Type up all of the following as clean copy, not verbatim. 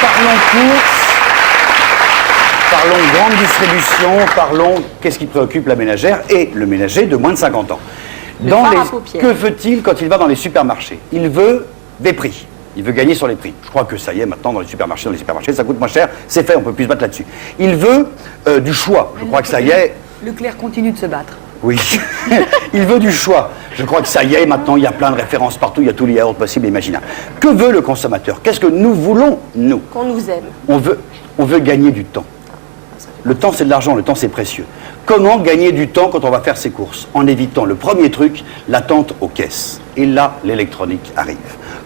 Parlons courses, parlons grande distribution, parlons qu'est-ce qui préoccupe la ménagère et le ménager de moins de 50 ans. Que veut-il quand il va dans les supermarchés? Il veut des prix. Il veut gagner sur les prix. Je crois que ça y est, maintenant, dans les supermarchés, ça coûte moins cher, c'est fait, on ne peut plus se battre là-dessus. Il veut du choix. Je crois que ça y est. Leclerc continue de se battre. Oui. Il veut du choix. Je crois que ça y est, maintenant, il y a plein de références partout, il y a tous les yaourts possibles et imaginables. Que veut le consommateur? Qu'est-ce que nous voulons, nous? Qu'on nous aime. On veut gagner du temps. Le temps, c'est de l'argent, le temps, c'est précieux. Comment gagner du temps quand on va faire ses courses? En évitant le premier truc, l'attente aux caisses. Et là, l'électronique arrive.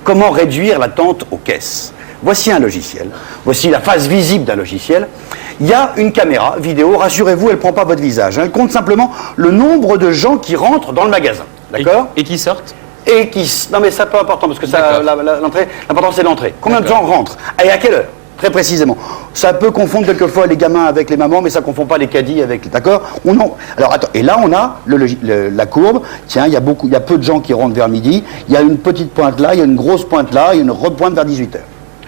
Comment réduire l'attente aux caisses? Voici un logiciel. Voici la face visible d'un logiciel. Il y a une caméra vidéo, rassurez-vous, elle ne prend pas votre visage. Elle compte simplement le nombre de gens qui rentrent dans le magasin. D'accord? Et qui sortent? Et qui... Non mais c'est pas important parce que l'important c'est l'entrée. Combien de gens rentrent? Et à quelle heure? Très précisément. Ça peut confondre quelquefois les gamins avec les mamans, mais ça ne confond pas les caddies avec... D'accord? Alors attends, et là on a la courbe. Tiens, il y a peu de gens qui rentrent vers midi. Il y a une petite pointe là, il y a une grosse pointe là, il y a une repointe vers 18h.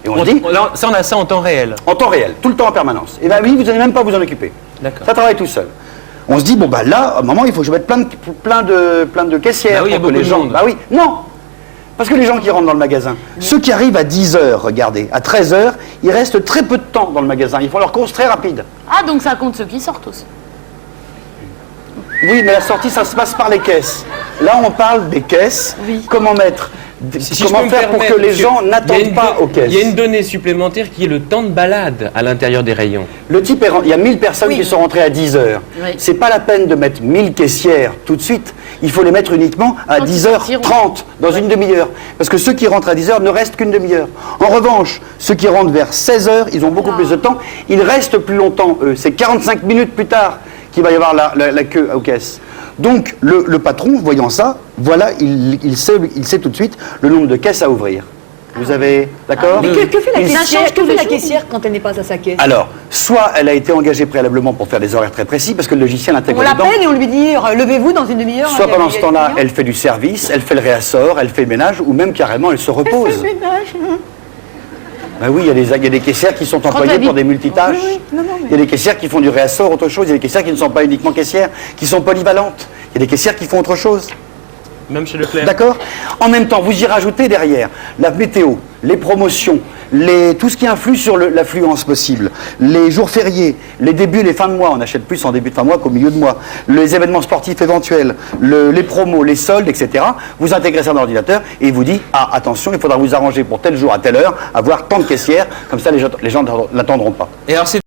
Et on se dit... on a ça en temps réel. En temps réel, tout le temps en permanence. Et bien oui, vous n'allez même pas vous en occuper. D'accord. Ça travaille tout seul. On se dit, bon bah là, à un moment, il faut que je mette plein de caissières. Bah oui, il y a pour que beaucoup les de gens... monde. Bah oui, non. Parce que les gens qui rentrent dans le magasin, ceux qui arrivent à 10h, regardez, à 13h, ils restent très peu de temps dans le magasin. Ils font leur course très rapide. Ah, donc ça compte ceux qui sortent aussi. Oui, mais la sortie, ça se passe par les caisses. Là, on parle des caisses. Oui. Comment mettre... Comment faire pour que les gens n'attendent pas aux caisses? Il y a une donnée supplémentaire qui est le temps de balade à l'intérieur des rayons. Le type il y a 1000 personnes qui sont rentrées à 10h. Oui. C'est pas la peine de mettre 1000 caissières tout de suite. Il faut les mettre uniquement à 10h30, dans une demi-heure. Parce que ceux qui rentrent à 10h ne restent qu'une demi-heure. En revanche, ceux qui rentrent vers 16h, ils ont beaucoup plus de temps. Ils restent plus longtemps, eux. C'est 45 minutes plus tard qu'il va y avoir la queue aux caisses. Donc, le patron, voyant ça, voilà, il sait tout de suite le nombre de caisses à ouvrir. Vous avez... D'accord? Mais que fait la caissière, tous les jours. caissière quand elle n'est pas à sa caisse? Alors, soit elle a été engagée préalablement pour faire des horaires très précis, parce que le logiciel intègre On dedans. l'appelle et on lui dit levez-vous dans une demi-heure. Soit pendant ce temps-là, elle fait du service, elle fait le réassort, elle fait le ménage, ou même carrément, elle se repose. Elle fait le ménage. Ben oui, il y a des caissières qui sont employées pour des multitâches. Oui, non, mais... Il y a des caissières qui font du réassort, autre chose. Il y a des caissières qui ne sont pas uniquement caissières, qui sont polyvalentes. Il y a des caissières qui font autre chose. Même chez Leclerc. D'accord? En même temps, vous y rajoutez derrière la météo, les promotions, tout ce qui influe sur l'affluence possible, les jours fériés, les débuts et les fins de mois. On achète plus en début de fin de mois qu'au milieu de mois. Les événements sportifs éventuels, les promos, les soldes, etc. Vous intégrez ça dans l'ordinateur et il vous dit, ah, attention, il faudra vous arranger pour tel jour à telle heure, avoir tant de caissières, comme ça les gens n'attendront pas. Et alors c'est